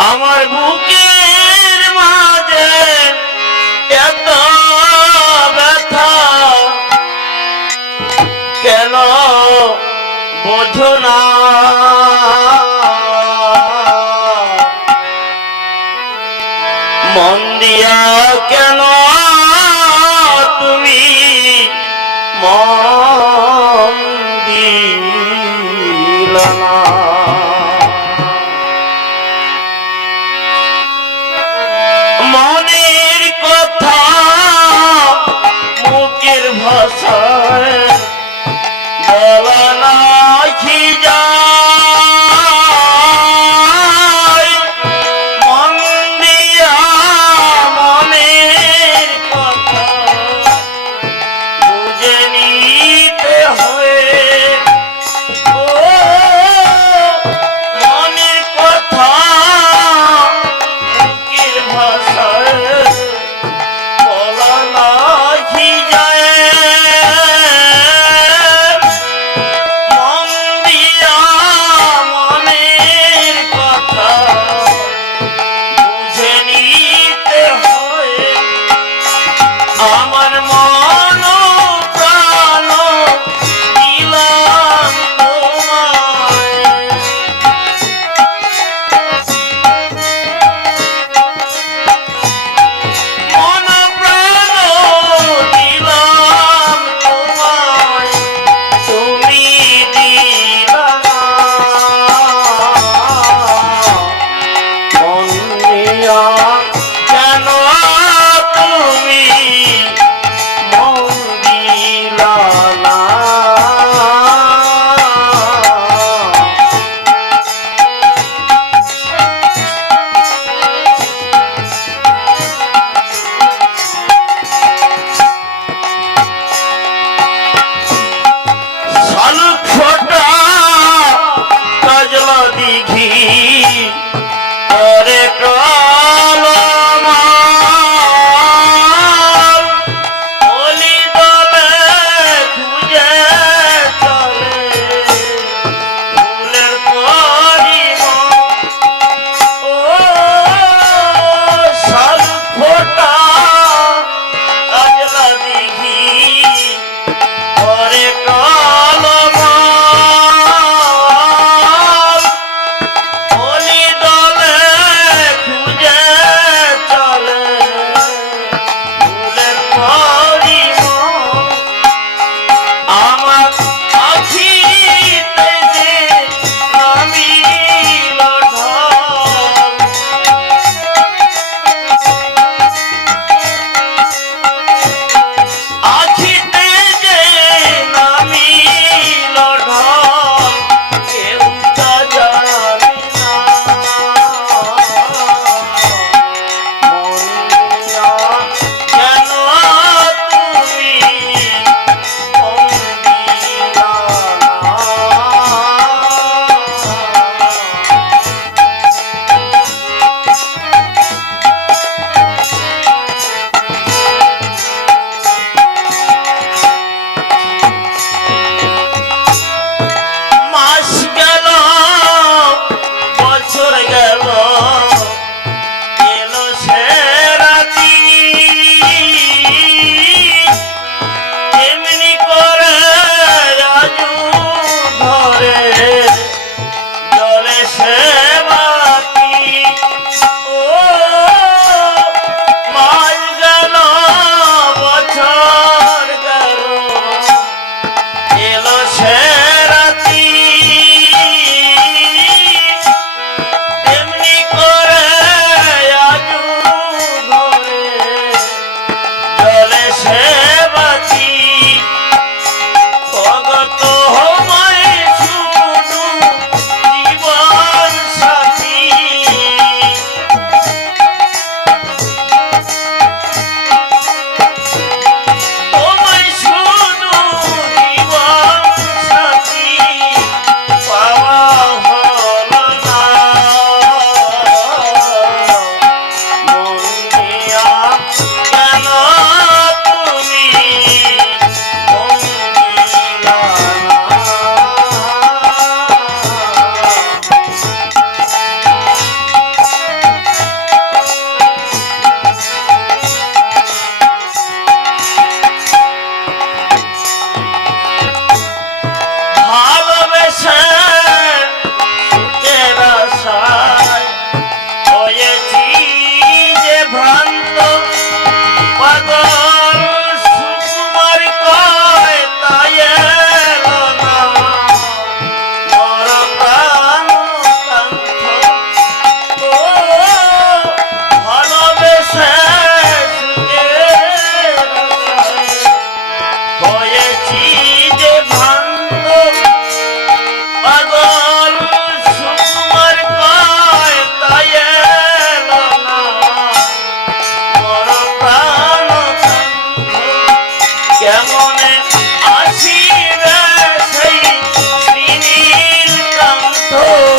আমার বুকের মাঝে ব্যথা কেন বোঝো না? মন দিয়া কেন মন Oh!